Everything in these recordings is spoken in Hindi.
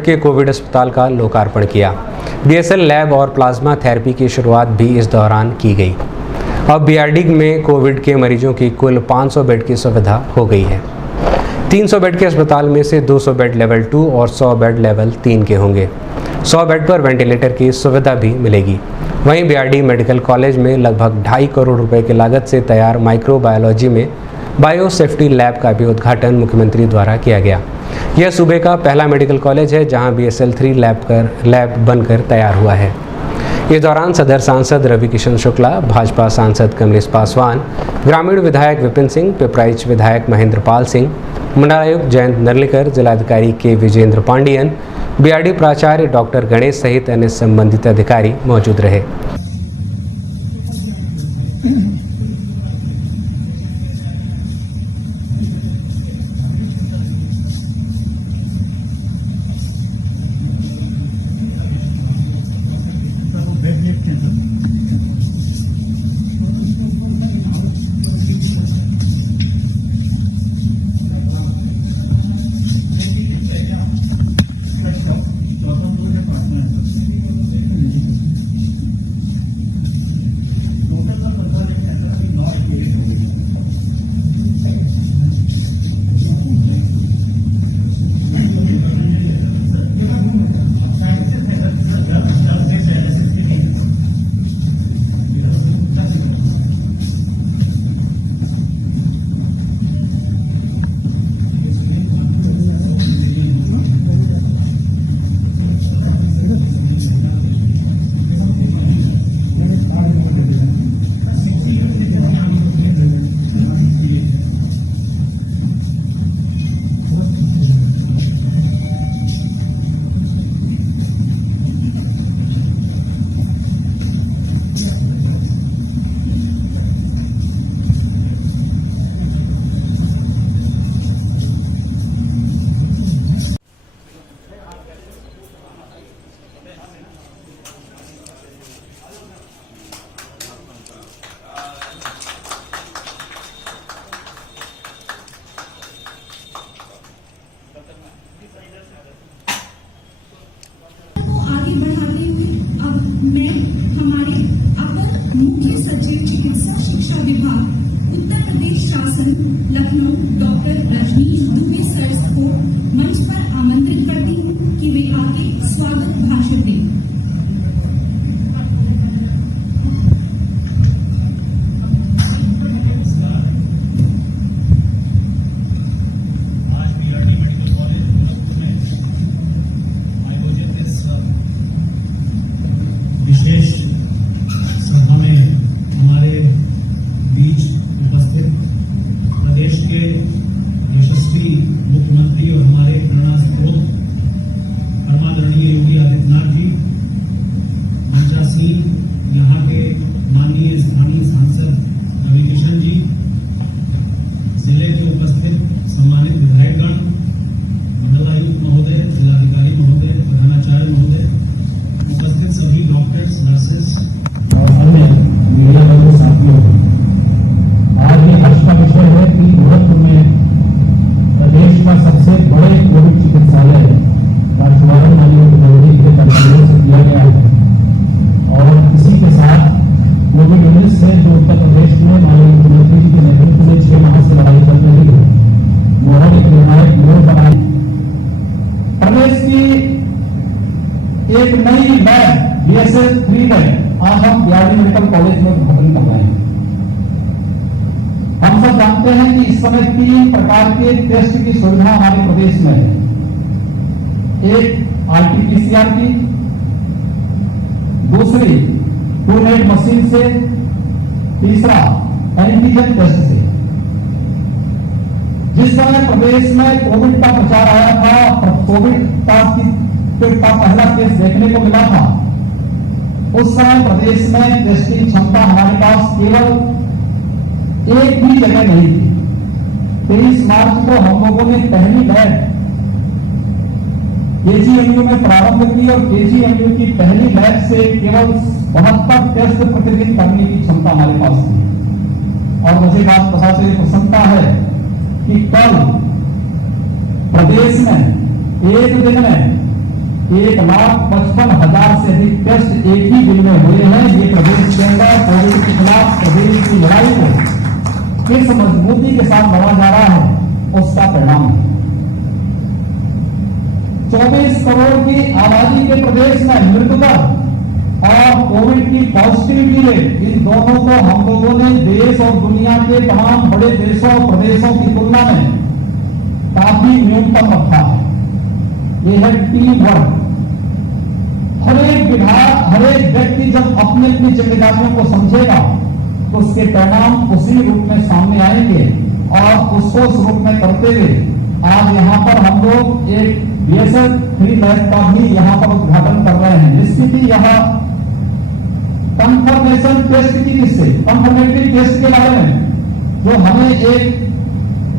के कोविड अस्पताल का लोकार्पण किया। बीएसएल लैब और प्लाज्मा थेरेपी की शुरुआत भी इस दौरान की गई। अब बीआरडी में कोविड के मरीजों की कुल 500 बेड की सुविधा हो गई है। 300 बेड के अस्पताल में से 200 बेड लेवल 2 और 100 बेड लेवल 3 के होंगे। 100 बेड पर वेंटिलेटर की सुविधा भी मिलेगी। वहीं बीआरडी मेडिकल कॉलेज में लगभग 2.5 करोड़ रुपए की लागत से तैयार माइक्रोबायोलॉजी में बायो सेफ्टी लैब का भी उद्घाटन मुख्यमंत्री द्वारा किया गया। यह सूबे का पहला मेडिकल कॉलेज है जहां BSL 3 लैब बनकर तैयार हुआ है। इस दौरान सदर सांसद रवि किशन शुक्ला, भाजपा सांसद कमलेश पासवान, ग्रामीण विधायक विपिन सिंह, पिपराइच विधायक महेंद्र पाल सिंह, मंडलायुक्त जयंत नर्लिकर, जिलाधिकारी के विजेंद्र पांडियन, बीआरडी प्राचार्य डॉक्टर गणेश सहित अन्य संबंधित अधिकारी मौजूद रहे। लखनऊ डॉक्टर रजनीश दुबे सर को मंच पर आमंत्रित करती हूँ कि वे आगे स्वागत भाषण दें। आज बीआरडी मेडिकल कॉलेज गोरखपुर में आयोजित इस विशेष सभा में हमारे बीच उपस्थित प्रदेश के यशस्वी मुख्यमंत्री और हमारे प्रेरणा स्रोत परमादरणीय योगी आदित्यनाथ जी, मंचासीन यहाँ के माननीय स्थानीय सांसद रवि किशन जी, जिले के उपस्थित सम्मानित विधायकगण, मंडलायुक्त महोदय, जिलाधिकारी महोदय, प्रधानाचार्य महोदय, उपस्थित सभी डॉक्टर्स, नर्सेस और अन्य मीडिया के साथियों, आज ये हर्ष का विषय है कि गोरखपुर में प्रदेश का सबसे बड़े कोविड चिकित्सालय का शुभारंभ माननीय मुख्यमंत्री के कार्यालय से किया गया है। और इसी के साथ कोविड-19 से जो उत्तर प्रदेश में माननीय मुख्यमंत्री जी के नेतृत्व में 6 माह से लड़ाई चल रही है, वो एक निर्णायक मोड़ पर आई। प्रदेश की एक नई लैब BSL 3 लैब आज हम बीआरडी मेडिकल कॉलेज में उद्घाटन कर रहे हैं। हम सब जानते हैं कि इस समय 3 प्रकार के टेस्ट की सुविधा हमारे प्रदेश में है। एक RT-PCR की, दूसरी ट्रूनेट मशीन से, तीसरा एंटीजन टेस्ट से। जिस समय प्रदेश में कोविड का प्रचार आया था, कोविड का पहला केस देखने को मिला था, उस समय प्रदेश में टेस्टिंग क्षमता हमारे पास केवल एक भी जगह नहीं थी। 23 मार्च को हम लोगों ने पहली लैब KGMU में प्रारंभ की और KGMU की पहली लैब से केवल 72 टेस्ट प्रतिदिन करने की क्षमता हमारे पास थी। और मुझे बात पता चली, प्रसन्नता है कि कल प्रदेश में एक दिन में 1,55,000 से अधिक टेस्ट एक ही दिन में हुए हैं। ये प्रदेश के अंदर कोविड के खिलाफ प्रदेश की लड़ाई को किस मजबूती के साथ लड़ा जा रहा है उसका परिणाम है। 24 करोड़ की आबादी के प्रदेश में मृत्यु दर और कोविड की पॉजिटिविटी रेट, इन दोनों को हम लोगों ने देश और दुनिया के तमाम बड़े देशों और प्रदेशों की तुलना में काफी न्यूनतम रखा है। ये है टीम वर्क। हर एक विभाग, हर एक व्यक्ति जब अपनी अपनी जिम्मेदारियों को समझेगा तो उसके परिणाम उसी रूप में सामने आएंगे और उसको उस रूप में करते हुए आज यहाँ पर हम लोग एक BSL 3 लैब का भी यहाँ पर उद्घाटन कर रहे हैं, जिसकी भी यहाँ कंफर्मेशन टेस्ट की किससे कंफर्मेटरी टेस्ट के बारे में जो हमें एक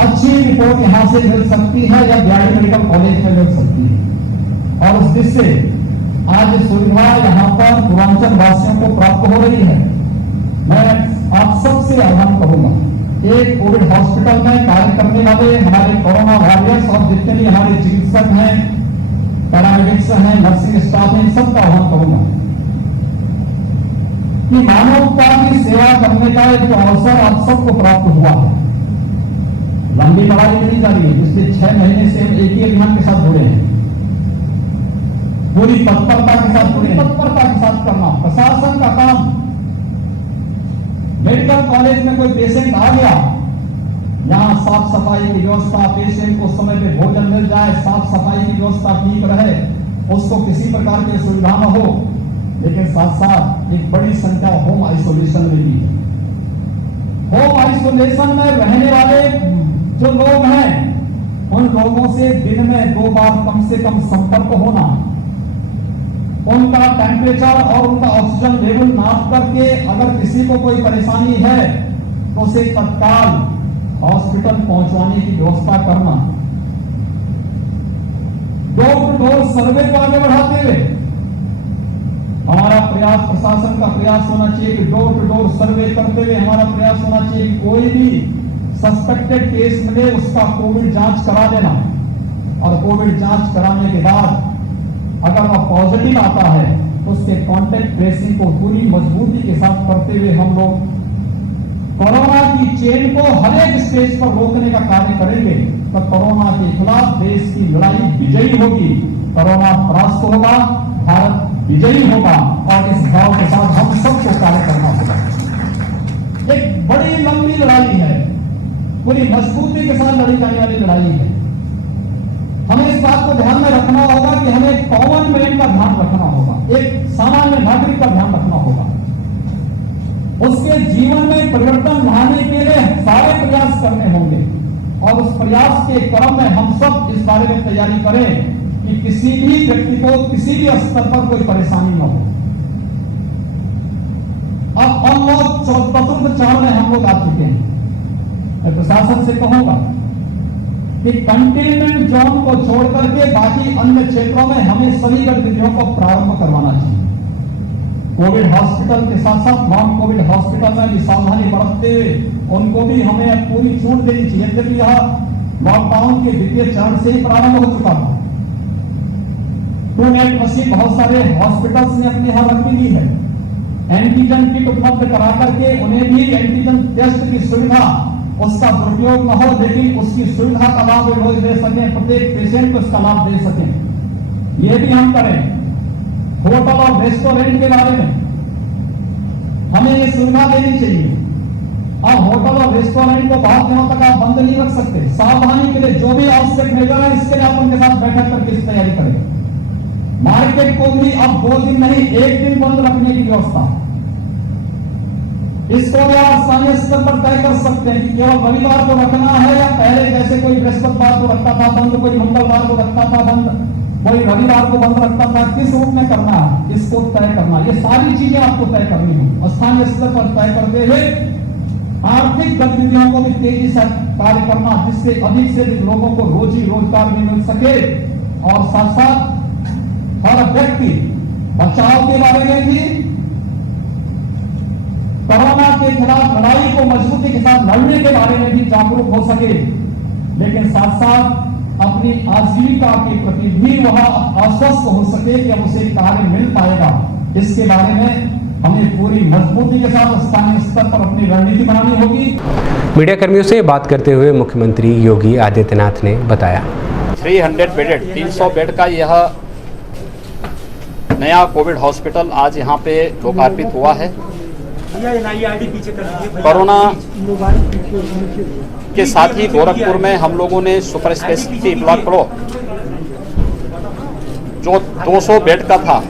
अच्छी रिपोर्ट यहां से मिल सकती है या बीआरडी मेडिकल कॉलेज में मिल सकती है। और उस दृष्टि से आज सुविधा यहां पर पूर्वांचल वासियों को प्राप्त हो रही है। मैं आप सबसे आह्वान करूंगा, एक कोविड हॉस्पिटल में कार्य करने वाले हमारे कोरोना वॉरियर्स और जितने भी हमारे चिकित्सक हैं, पैरामेडिक्स हैं, नर्सिंग स्टाफ है, सबका आह्वान करूंगा कि मानवता की सेवा करने का एक अवसर आप सबको प्राप्त हुआ है। लंबी लड़ाई नहीं जा रही है, पिछले 6 महीने से हम एक ही अभियान के साथ जुड़े हैं, पूरी तत्परता के साथ जुड़े, तत्परता के साथ करना प्रशासन का काम। मेडिकल कॉलेज में कोई पेशेंट आ गया, यहां साफ सफाई की व्यवस्था, पेशेंट को समय पे भोजन मिल जाए, साफ सफाई की व्यवस्था ठीक रहे, उसको किसी प्रकार की सुविधा न हो, लेकिन साथ साथ एक बड़ी संख्या होम आइसोलेशन में भी है। होम आइसोलेशन में रहने वाले जो लोग हैं, उन लोगों से दिन में 2 बार कम से कम संपर्क होना, उनका टेम्परेचर और उनका ऑक्सीजन लेवल नाप करके अगर किसी को कोई परेशानी है तो उसे तत्काल हॉस्पिटल पहुंचवाने की व्यवस्था करना, डोर टू डोर सर्वे को आगे बढ़ाते हुए हमारा प्रयास, प्रशासन का प्रयास होना चाहिए कि डोर टू डोर सर्वे करते हुए हमारा प्रयास होना चाहिए कि कोई भी सस्पेक्टेड केस मिले उसका कोविड जांच करा देना, और कोविड जांच कराने के बाद अगर वह पॉजिटिव आता है तो उसके कॉन्टेक्ट ट्रेसिंग को पूरी मजबूती के साथ करते हुए हम लोग कोरोना की चेन को हर एक स्टेज पर रोकने का कार्य करेंगे। तो कोरोना के खिलाफ देश की लड़ाई विजयी होगी, कोरोना परास्त होगा, भारत विजयी होगा, और इस भाव के साथ हम सबको कार्य करना होगा। एक बड़ी लंबी लड़ाई है, पूरी मजबूती के साथ लड़ी जाने वाली लड़ाई है। हमें इस बात को ध्यान में रखना होगा कि हमें कॉमन मैन का ध्यान रखना होगा, एक सामान्य नागरिक का ध्यान रखना होगा। उसके जीवन में परिवर्तन लाने के लिए सारे प्रयास करने होंगे, और उस प्रयास के क्रम में हम सब इस बारे में तैयारी करें कि किसी भी व्यक्ति को किसी भी स्तर पर कोई परेशानी न हो। अब अनलॉक चतुर्थ चरण में हम लोग आ चुके हैं। मैं प्रशासन से कहूंगा कि कंटेनमेंट जोन को छोड़ करके बाकी अन्य क्षेत्रों में हमें सभी गतिविधियों को प्रारंभ करवाना चाहिए। कोविड हॉस्पिटल के साथ साथ नॉन कोविड हॉस्पिटल में भी सावधानी बरतते हुए उनको भी हमें पूरी छूट देनी चाहिए। यद्यपि यह लॉकडाउन के द्वितीय चरण से ही प्रारंभ हो चुका था। TruNet मशीन बहुत सारे हॉस्पिटल्स ने अपने यहां रख दी है। एंटीजन किट उपलब्ध करा करके उन्हें भी एंटीजन टेस्ट की सुविधा, उसका दुरुपयोग न हो, लेकिन उसकी सुविधा का लाभ रोज दे सकें, प्रत्येक पेशेंट को उसका लाभ दे सकें, ये भी हम करें। होटल और रेस्टोरेंट के बारे में हमें ये सुविधा देनी चाहिए। और होटल और रेस्टोरेंट को बहुत दिनों तक आप बंद नहीं रख सकते। सावधानी के लिए जो भी आवश्यक मेजर है, इसके लिए आप उनके साथ बैठक करके इस तैयारी करें। मार्केट को भी अब 2 दिन नहीं 1 दिन बंद रखने की व्यवस्था, इसको भी आप स्थानीय स्तर पर तय कर सकते हैं कि केवल रविवार को रखना है, या पहले जैसे कोई बृहस्पतिवार को रखता था बंद, कोई मंगलवार को रखता था बंद, कोई रविवार को बंद रखता था, किस रूप में करना है इसको तय करना। ये सारी चीजें आपको तय करनी हो, स्थानीय स्तर पर तय करते हुए आर्थिक गतिविधियों को भी तेजी से कार्य करना, जिससे अधिक से अधिक लोगों को रोजी रोजगार भी मिल सके, और साथ साथ हर व्यक्ति बचाव के बारे में भी, कोरोना के खिलाफ लड़ाई को मजबूती के साथ लड़ने के बारे में भी जागरूक हो सके, लेकिन साथ साथ अपनी आजीविका के प्रति भी वह आश्वस्त हो सके कि अब उसे कार्य मिल पाएगा, इसके बारे में हमें पूरी मजबूती के साथ स्थानीय स्तर पर अपनी रणनीति बनानी होगी। मीडिया कर्मियों से बात करते हुए मुख्यमंत्री योगी आदित्यनाथ ने बताया 300 बेडेड 300 बेड का यह नया कोविड हॉस्पिटल आज यहाँ पे लोकार्पित हुआ है। कोरोना के साथ ही गोरखपुर में हम लोगों ने सुपर स्पेशलिटी ब्लॉक जो 200 बेड का था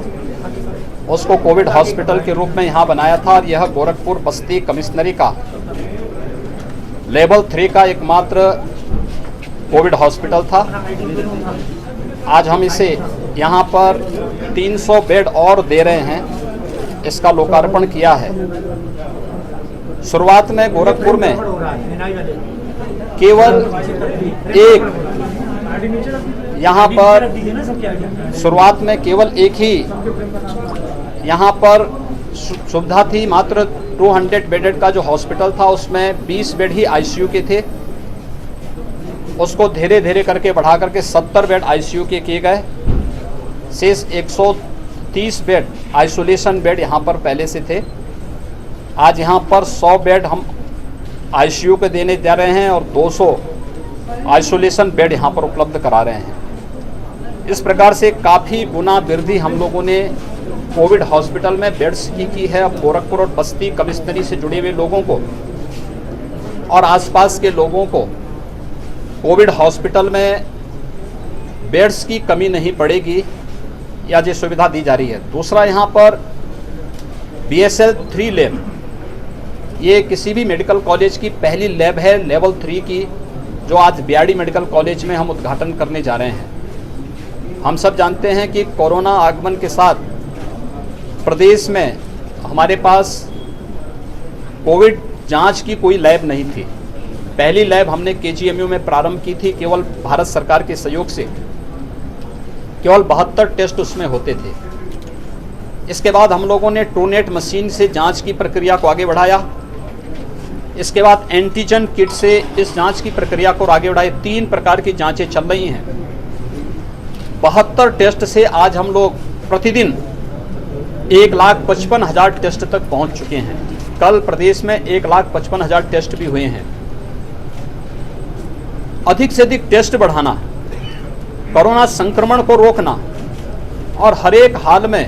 उसको कोविड हॉस्पिटल के रूप में यहाँ बनाया था और यह गोरखपुर बस्ती कमिश्नरी का लेवल 3 का एकमात्र कोविड हॉस्पिटल था। आज हम इसे यहाँ पर 300 बेड और दे रहे हैं, इसका लोकार्पण किया है। शुरुआत में गोरखपुर में केवल एक यहाँ पर शुरुआत में केवल एक ही यहाँ पर सुविधा थी, मात्र 200 बेडेड का जो हॉस्पिटल था उसमें 20 बेड ही आईसीयू के थे। उसको धीरे धीरे करके बढ़ा करके 70 बेड आईसीयू के किए गए। शेष 130 बेड आइसोलेशन बेड यहाँ पर पहले से थे। आज यहाँ पर 100 बेड हम आईसीयू के देने जा रहे हैं और 200 आइसोलेशन बेड यहाँ पर उपलब्ध करा रहे हैं। इस प्रकार से काफ़ी गुना वृद्धि हम लोगों ने कोविड हॉस्पिटल में बेड्स की है। अब गोरखपुर और बस्ती कमिश्नरी से जुड़े हुए लोगों को और आसपास के लोगों को कोविड हॉस्पिटल में बेड्स की कमी नहीं पड़ेगी, या ये सुविधा दी जा रही है। दूसरा, यहाँ पर BSL 3 लैब, ये किसी भी मेडिकल कॉलेज की पहली लैब है लेवल 3 की, जो आज BRD मेडिकल कॉलेज में हम उद्घाटन करने जा रहे हैं। हम सब जानते हैं कि कोरोना आगमन के साथ प्रदेश में हमारे पास कोविड जांच की कोई लैब नहीं थी। पहली लैब हमने KGMU में प्रारंभ की थी, केवल भारत सरकार के सहयोग से। केवल 72 टेस्ट उसमें होते थे। इसके बाद हम लोगों ने ट्रूनेट मशीन से जांच की प्रक्रिया को आगे बढ़ाया। इसके बाद एंटीजन किट से इस जांच की प्रक्रिया को आगे बढ़ाए। 3 प्रकार की जांचें चल रही हैं। 72 टेस्ट से आज हम लोग प्रतिदिन 1,55,000 टेस्ट तक पहुंच चुके हैं। कल प्रदेश में 1,55,000 टेस्ट भी हुए हैं। अधिक से अधिक टेस्ट बढ़ाना, कोरोना संक्रमण को रोकना और हर एक हाल में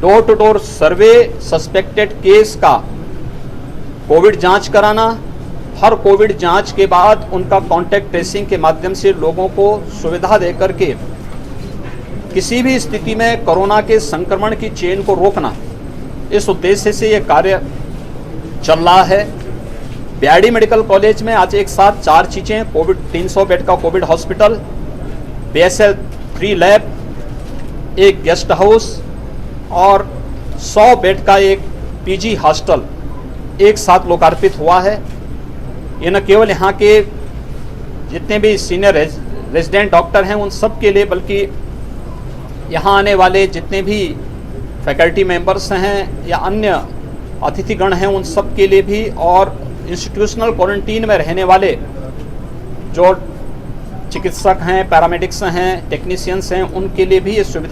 door to door survey, suspected case का कोविड जांच कराना, हर कोविड जांच के बाद उनका कांटेक्ट ट्रेसिंग के माध्यम से लोगों को सुविधा देकर के किसी भी स्थिति में कोरोना के संक्रमण की चेन को रोकना, इस उद्देश्य से ये कार्य चल रहा है। BRD मेडिकल कॉलेज में आज एक साथ 4 चीज़ें, कोविड 300 बेड का कोविड हॉस्पिटल, BSL 3 लैब, एक गेस्ट हाउस और 100 बेड का एक PG हॉस्टल एक साथ लोकार्पित हुआ है। ये न केवल यहाँ के जितने भी सीनियर रेजिडेंट डॉक्टर हैं उन सब के लिए, बल्कि यहाँ आने वाले जितने भी फैकल्टी मेंबर्स हैं या अन्य अतिथिगण हैं उन सब के लिए भी, और इंस्टीट्यूशनल क्वारंटीन में रहने वाले जो चिकित्सक हैं, पैरामेडिक्स हैं, टेक्नीशियंस हैं, उनके लिए भी ये सुविधा